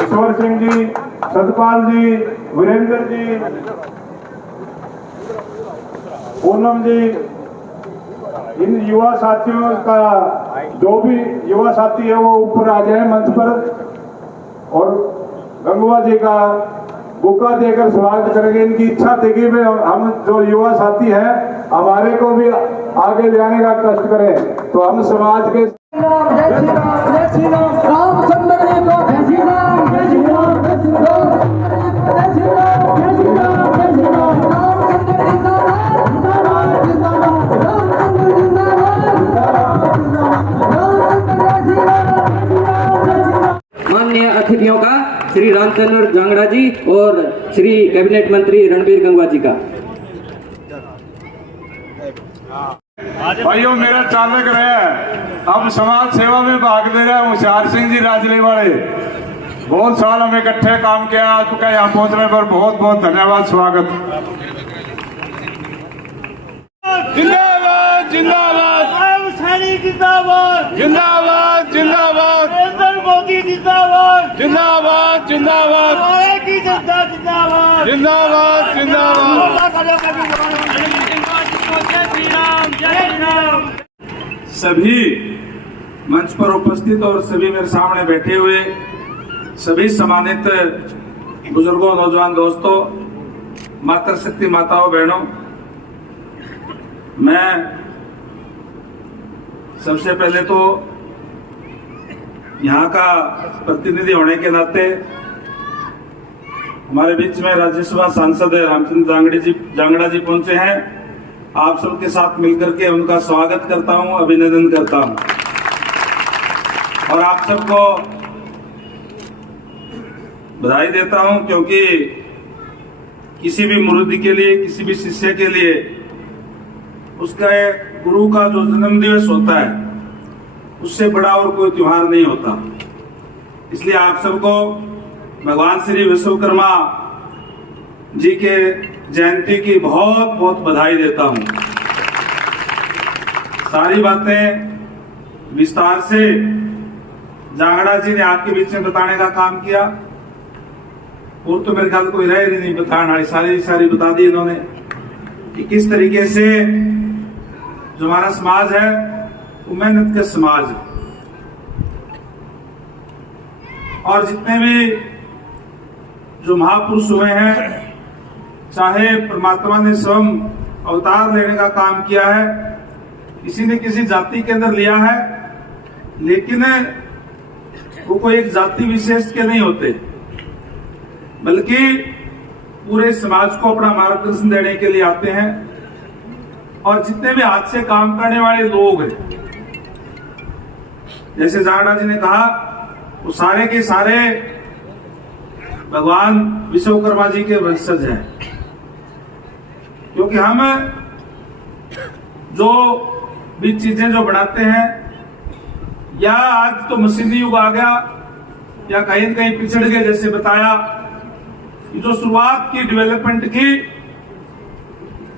ईश्वर सिंह जी, सतपाल जी, वीरेंद्र जी, पूनम जी, इन युवा साथियों का जो भी युवा साथी है वो ऊपर आ जाए मंच पर और गंगवा जी का बुका देकर स्वागत करेंगे। इनकी इच्छा थी कि हम जो युवा साथी हैं हमारे को भी आगे ले आने का कष्ट करें, तो हम समाज के माननीय अतिथियों का श्री रामचंद्र जांगड़ा जी और श्री कैबिनेट मंत्री रणबीर गंगवा जी का। भाइयों मेरा चालक रहे, अब समाज सेवा में भाग ले रहे हैं होशियार सिंह जी राजली वाले। बहुत साल हमें इकट्ठे काम किया, आपका यहाँ पहुंचने पर बहुत बहुत धन्यवाद, स्वागत। जिंदाबाद जिंदाबाद जिंदाबाद जिंदाबाद जिंदाबाद नरेंद्र मोदी जिंदाबाद जिंदाबाद जिंदाबाद की जनता जिंदाबाद जिंदाबाद जिंदाबाद। जय श्री राम जय श्री राम। सभी मंच पर उपस्थित और सभी मेरे सामने बैठे हुए सभी सम्मानित बुजुर्गों, नौजवान दोस्तों, मातृशक्ति माताओं, बहनों, मैं सबसे पहले तो यहाँ का प्रतिनिधि होने के नाते हमारे बीच में राज्यसभा सांसद रामचंद्र जांगड़ा जी पहुंचे हैं। आप सबके साथ मिलकर के उनका स्वागत करता हूं, अभिनंदन करता हूं और आप सबको बधाई देता हूं, क्योंकि किसी भी मुरीद के लिए, किसी भी शिष्य के लिए उसका गुरु का जो जन्म दिवस होता है उससे बड़ा और कोई त्योहार नहीं होता। इसलिए आप सबको भगवान श्री विश्वकर्मा जी के जयंती की बहुत बहुत बधाई देता हूं। सारी बातें विस्तार से जांगड़ा जी ने आपके बीच में बताने का काम किया, और तो मेरे ख्याल कोई रह नहीं बताने, सारी बता दी इन्होंने कि किस तरीके से जो हमारा समाज है वो मेहनत का समाज है, और जितने भी जो महापुरुष हुए हैं, चाहे परमात्मा ने स्वयं अवतार लेने का काम किया है, किसी ने किसी जाति के अंदर लिया है, लेकिन वो कोई एक जाति विशेष के नहीं होते, बल्कि पूरे समाज को अपना मार्गदर्शन देने के लिए आते हैं। और जितने भी हाथ से काम करने वाले लोग हैं, जैसे जांगड़ा जी ने कहा, वो सारे के सारे भगवान विश्वकर्मा जी के वंशज हैं। क्योंकि हम जो भी चीजें जो बनाते हैं, या आज तो मशीनी युग आ गया, या कहीं न कहीं पिछड़ गए, जैसे बताया कि जो शुरुआत की डेवलपमेंट की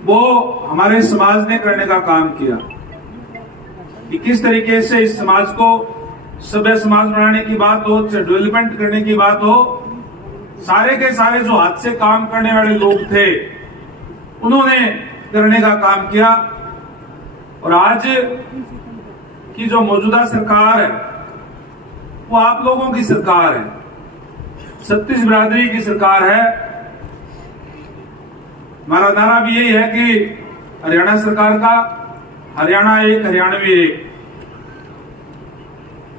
वो हमारे समाज ने करने का काम किया, कि किस तरीके से इस समाज को सभ्य समाज बनाने की बात हो, डेवलपमेंट करने की बात हो, सारे के सारे जो हाथ से काम करने वाले लोग थे उन्होंने करने का काम किया। और आज की जो मौजूदा सरकार है वो आप लोगों की सरकार है, 36 बिरादरी की सरकार है। हमारा नारा भी यही है कि हरियाणा सरकार का हरियाणा एक, हरियाणवी एक,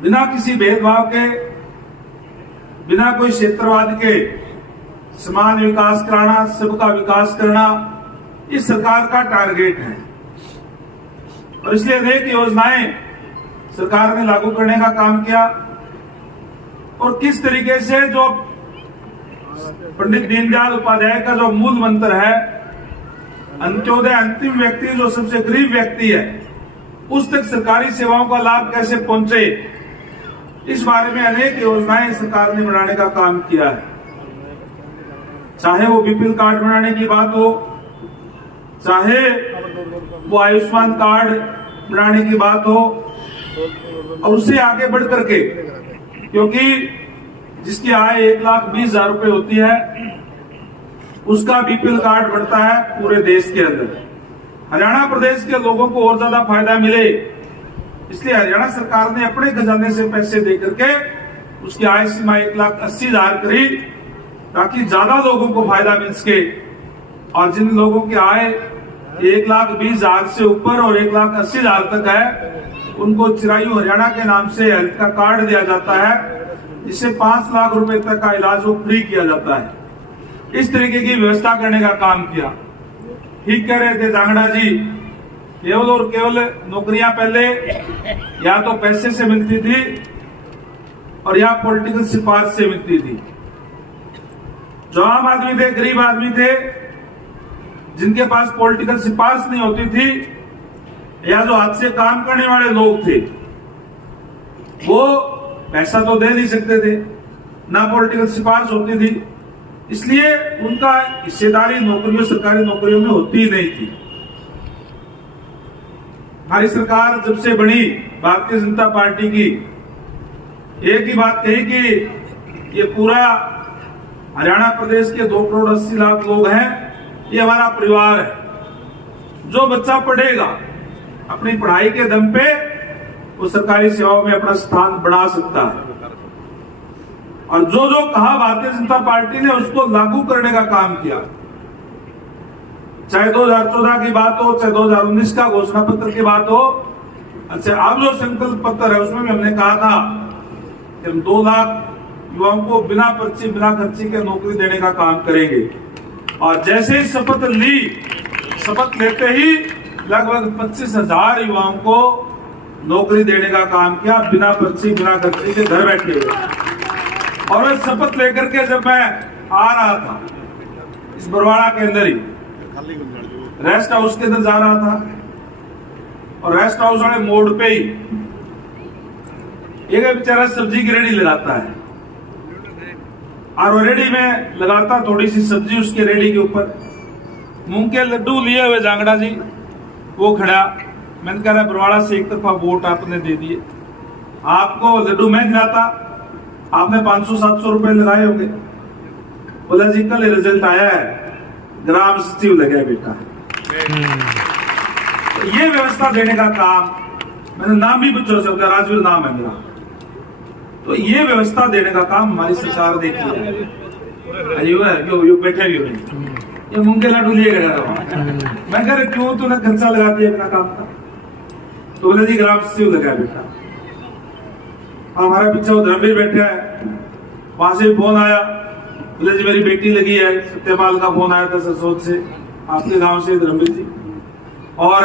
बिना किसी भेदभाव के, बिना कोई क्षेत्रवाद के समान विकास कराना, सबका विकास करना, इस सरकार का टारगेट है। और इसलिए अनेक योजनाएं सरकार ने लागू करने का काम किया। और किस तरीके से जो पंडित दीनदयाल उपाध्याय का जो मूल मंत्र है, अंत्योदय, अंतिम व्यक्ति जो सबसे गरीब व्यक्ति है उस तक सरकारी सेवाओं का लाभ कैसे पहुंचे, इस बारे में अनेक योजनाएं सरकार ने बनाने का काम किया है। चाहे वो बीपीएल कार्ड बनाने की बात हो, चाहे वो आयुष्मान कार्ड बनाने की बात हो, और उससे आगे बढ़ करके, क्योंकि जिसकी आय 1,20,000 रुपए होती है उसका बीपीएल कार्ड बनता है पूरे देश के अंदर। हरियाणा प्रदेश के लोगों को और ज्यादा फायदा मिले, इसलिए हरियाणा सरकार ने अपने खजाने से पैसे देकर के उसकी आय सीमा 1,80,000 करी, ताकि ज्यादा लोगों को फायदा मिल सके। और जिन लोगों की आय 1,20,000 से ऊपर और 1,80,000 तक है, उनको चिरायु हरियाणा के नाम से हेल्थ का कार्ड दिया जाता है, जिससे 5 लाख रुपए तक का इलाज वो फ्री किया जाता है। इस तरीके की व्यवस्था करने का काम किया। ठीक कह रहे थे जांगड़ा जी, केवल और केवल नौकरियां पहले या तो पैसे से मिलती थी और या पॉलिटिकल सिफारिश से मिलती थी। जो आम आदमी थे, गरीब आदमी थे, जिनके पास पॉलिटिकल सिफारिश नहीं होती थी या जो हाथ से काम करने वाले लोग थे, वो पैसा तो दे नहीं सकते थे, ना पॉलिटिकल सिफारिश होती थी, इसलिए उनका हिस्सेदारी नौकरियों, सरकारी नौकरियों में होती ही नहीं थी। हमारी सरकार जब से बनी भारतीय जनता पार्टी की, एक ही बात कही कि ये पूरा हरियाणा प्रदेश के 2,80,00,000 लोग हैं, ये हमारा परिवार है। जो बच्चा पढ़ेगा अपनी पढ़ाई के दम पे वो सरकारी सेवाओं में अपना स्थान बना सकता है। और जो जो कहा भारतीय जनता पार्टी ने उसको लागू करने का काम किया। चाहे 2014 की बात हो, चाहे 2019 का घोषणा पत्र की बात हो। अच्छा, अब जो संकल्प पत्र है उसमें भी हमने कहा था कि हम 2 लाख युवाओं को बिना पर्ची, बिना खर्ची के नौकरी देने का काम करेंगे। और जैसे ही शपथ ली, शपथ लेते ही लगभग 25,000 युवाओं को नौकरी देने का काम किया, बिना पर्ची, बिना खर्ची के, घर बैठे हुए। और वह शपथ लेकर के जब मैं आ रहा था इस बरवाड़ा के अंदर ही, रेस्ट हाउस के अंदर जा रहा था, और रेस्ट हाउस वाले मोड़ पे ही एक बेचारा सब्जी की रेडी लगाता है, और वो रेडी में लगाता थोड़ी सी सब्जी उसके रेडी के ऊपर। मूंग के लड्डू लिए हुए जांगड़ा जी वो खड़ा। मैंने कहा बरवाड़ा से एक तरफा वोट आपने दे दिए, आपको लड्डू मैं खिलाता, आपने 500-700 रुपए लगाए होंगे। बोला जी कल रिजल्ट आया है, ग्राम सचिव लगे बेटा। तो ये व्यवस्था देने का काम, मैंने नाम भी बच्चों से, राजवीर नाम है मेरा। तो ये व्यवस्था देने का काम हमारी सरकार ने किया। यो बैठे भी हुए, ये मूंग के लड्डू लिए गया था। मैं कह रहा क्यों तूने खर्चा लगा दिया अपना काम का? तो बोले जी ग्राम सचिव लगा बेटा। हमारा पीछे वो धर्मवीर बैठा है, वहां से फोन आया, बोले जी मेरी बेटी लगी है, सत्यपाल का फोन आया था सरसोद से, आपके गांव से धर्मवीर जी। और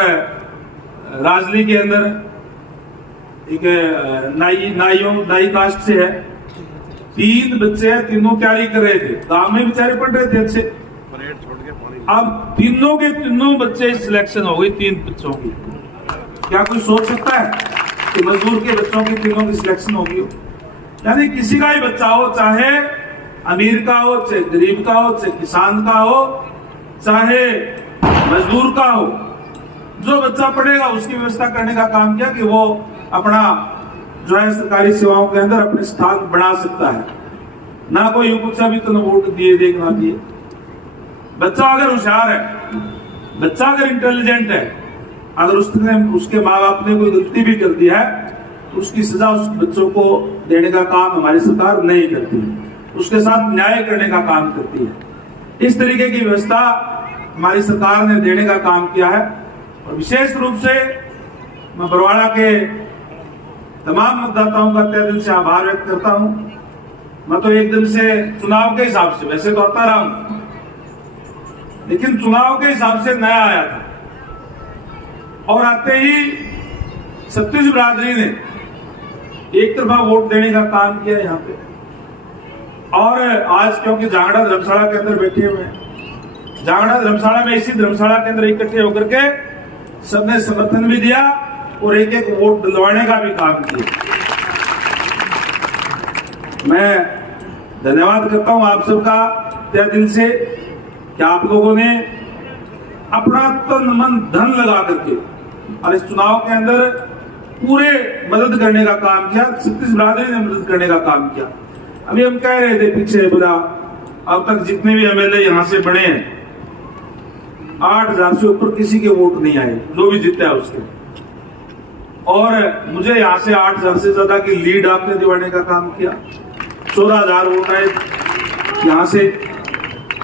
राजली के अंदर एक नाई कास्ट से है, 3 बच्चे हैं, तीनों तैयारी कर रहे थे, गांव में बेचारे पढ़ रहे थे अच्छे। अब तीनों के तीनों बच्चे सिलेक्शन हो गई, 3 बच्चों की। क्या कोई सोच सकता है कि मजदूर के बच्चों की तीनों की सिलेक्शन होगी? यानी किसी का ही बच्चा हो, चाहे अमीर का हो, चाहे गरीब का हो, चाहे किसान का हो, चाहे मजदूर का हो, जो बच्चा पढ़ेगा उसकी व्यवस्था करने का काम किया कि वो अपना जो है सरकारी सेवाओं के अंदर अपने स्थान बना सकता है। ना कोई पूछा भी तो वोट दिए, देखना दिए। बच्चा अगर होशियार है, बच्चा अगर इंटेलिजेंट है, अगर उसके माँ बाप ने कोई गलती भी कर दी है उसकी सजा उस बच्चों को देने का काम हमारी सरकार नहीं करती, उसके साथ न्याय करने का काम करती है। इस तरीके की व्यवस्था हमारी सरकार ने देने का काम किया है। और विशेष रूप से मैं बरवाड़ा के तमाम मतदाताओं का तहे दिल से आभार व्यक्त करता हूं। मैं तो एक दिन से चुनाव के हिसाब से, वैसे तो आता रहा हूं, लेकिन चुनाव के हिसाब से नया आया था और आते ही छत्तीस बिरादरी ने एक तरफा वोट देने का काम किया यहाँ पे। और आज क्योंकि जांगड़ा धर्मशाला के अंदर बैठे हुए हैं, जांगड़ा धर्मशाला में, इसी धर्मशाला के अंदर इकट्ठे होकर के सबने समर्थन भी दिया और एक एक वोट दिलवाने का भी काम किया। मैं धन्यवाद करता हूं आप सबका तहे दिल से कि आप लोगों ने अपना तन मन धन लगा करके और इस चुनाव के अंदर पूरे मदद करने का काम किया। छत्तीस बिरादरी ने मदद करने का काम किया। अभी हम कह रहे थे पीछे, बोला अब तक जितने भी एमएलए यहां से बने हैं 8,000 से ऊपर किसी के वोट नहीं आए, जो भी जीता है उसके। और मुझे यहां से 8,000 से ज्यादा की लीड आपने दिवाने का काम किया। 14,000 वोट आए यहां से।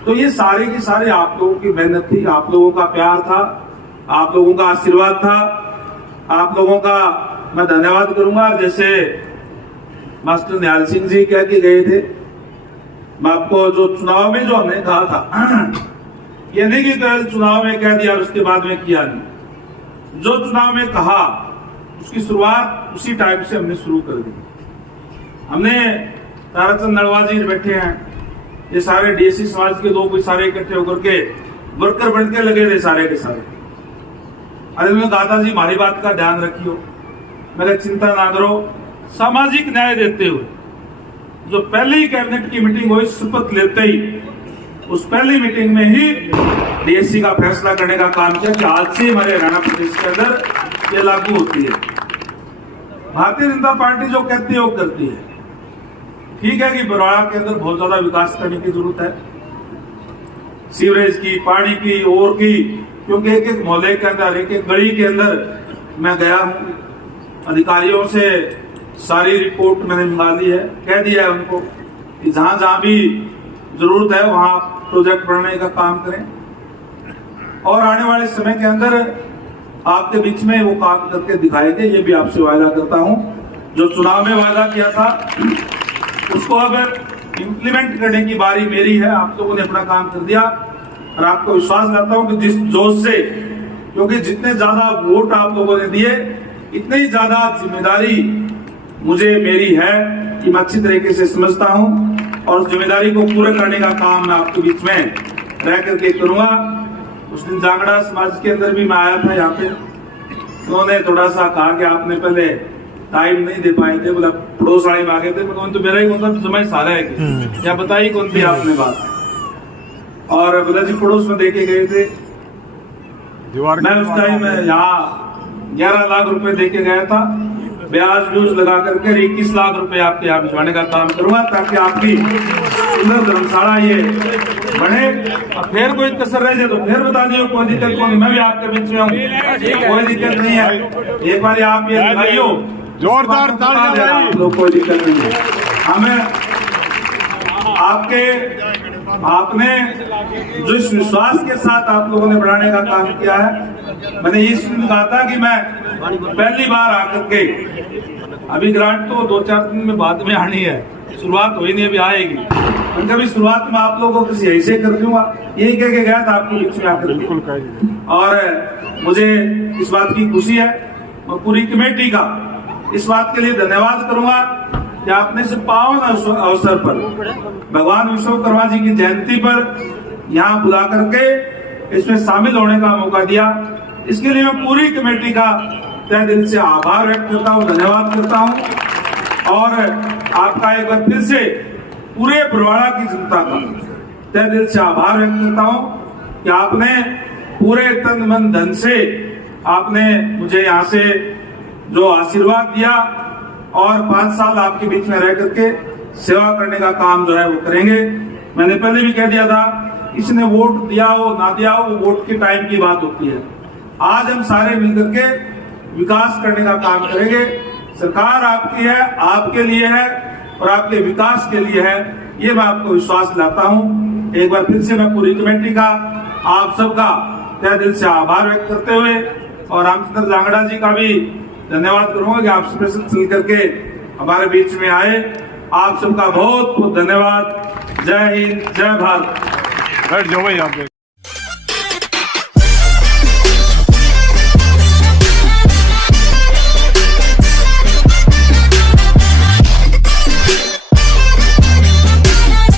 तो ये सारे की सारे आप लोगों की मेहनत थी, आप लोगों का प्यार था, आप लोगों का आशीर्वाद था, आप लोगों का मैं धन्यवाद करूंगा। जैसे मास्टर निहाल सिंह जी कह के गए थे, मैं आपको जो चुनाव में जो हमने कहा था, ये नहीं कि कल चुनाव में कह दिया और उसके बाद में किया नहीं। जो चुनाव में कहा उसकी शुरुआत उसी टाइम से हमने शुरू कर दी। हमने ताराचंद नड़वा जी बैठे हैं, ये सारे डीएससी समाज के लोग सारे इकट्ठे होकर के वर्कर बन के लगे थे सारे के सारे। अरे मैं कहा जी हमारी बात का ध्यान रखियो, मैंने चिंता ना करो। सामाजिक न्याय देते हुए जो पहली कैबिनेट की मीटिंग हुई, शपथ लेते ही उस पहली मीटिंग में ही डीएससी का फैसला करने का काम किया कि आज से हमारे हरियाणा प्रदेश के अंदर ये लागू होती है। भारतीय जनता पार्टी जो कहती है वो करती है। ठीक है कि बरवाड़ा के अंदर बहुत ज्यादा विकास करने की जरूरत है, सीवरेज की, पानी की और की, क्योंकि एक एक मोहल्ले के अंदर, एक एक गली के अंदर मैं गया हूं, अधिकारियों से सारी रिपोर्ट मैंने मंगा ली है, कह दिया है उनको कि जहां जहां भी जरूरत है वहां प्रोजेक्ट बनाने का काम करें और आने वाले समय के अंदर आपके बीच में वो काम करके दिखाएंगे। ये भी आपसे वायदा करता हूं, जो चुनाव में वायदा किया था उसको अब इम्प्लीमेंट करने की बारी मेरी है। आप लोगों ने अपना काम कर दिया और आपको विश्वास दिलाता हूं कि जिस जोश से, क्योंकि जितने ज्यादा वोट आप लोगों ने दिए इतनी ही ज्यादा जिम्मेदारी मुझे मेरी है कि मैं अच्छी तरीके से समझता हूं और उस जिम्मेदारी को पूरा करने का काम मैं आपके बीच में रह करके करूंगा। उस दिन जांगड़ा समाज के अंदर भी मैं आया था यहाँ पे, उन्होंने थोड़ा सा कहा कि आपने पहले टाइम नहीं दे पाए थे, बोला पड़ोस वाले में आ गए थे। तो मेरा ही कौन सा समय सारा है कि या बताइए कौन थी आपने बात, और बोला जी पड़ोस में देके गए थे। मैं उस टाइम यहाँ 11 लाख रुपए देके गया था, ब्याज ब्यूज लगा करके 21 लाख रुपए आपके यहाँ भिजवाने का काम करूंगा ताकि आपकी सुंदर धर्मशाला ये बने। और फिर कोई कसर रह जाए तो फिर बता दियो, कोई दिक्कत नहीं, मैं भी आपके बीच में हूँ, कोई दिक्कत नहीं है। एक बार आप ये दिखाइयो, जोरदार तालियां, कोई दिक्कत नहीं है। हमें आपने जो इस विश्वास के साथ आप लोगों ने बढ़ाने का काम किया है, मैंने ये कहा था कि मैं पहली बार आकर के, अभी ग्रांट तो 2-4 दिन में बाद में आनी है, शुरुआत हुई नहीं, अभी आएगी। मैं कभी शुरुआत में आप लोगों को किसी ऐसे कर दूंगा, यही कह के गया था आपके बीच में आकर। और मुझे इस बात की खुशी है, मैं पूरी कमेटी का इस बात के लिए धन्यवाद करूंगा कि आपने से पावन अवसर पर भगवान विश्वकर्मा जी की जयंती पर यहाँ बुला करके इसमें शामिल होने का मौका दिया। इसके लिए मैं पूरी कमेटी का तहे दिल से आभार व्यक्त करता हूँ, धन्यवाद करता हूँ। और आपका एक बार फिर से पूरे बरवाड़ा की जनता का तहे दिल से आभार व्यक्त करता हूँ कि आपने पूरे तन मन धन से आपने मुझे यहाँ से जो आशीर्वाद दिया और 5 साल आपके बीच में रह करके सेवा करने का काम जो है वो करेंगे। मैंने पहले भी कह दिया था, इसने वोट दिया हो ना दिया हो वो वोट के टाइम की बात होती है। आज हम सारे मिलकर के विकास करने का काम करेंगे। सरकार आपकी है, आपके लिए है और आपके विकास के लिए है, ये मैं आपको विश्वास दिलाता हूं। एक बार फिर से मैं पूरी कमेटी का, आप सबका तहे दिल से आभार व्यक्त करते हुए और रामचंद्र जांगड़ा जी का भी धन्यवाद करूंगा कि आप स्पेशल चल करके हमारे बीच में आए। आप सबका बहुत बहुत धन्यवाद। जय हिंद, जय भारत। बैठ जाओ भाई आप।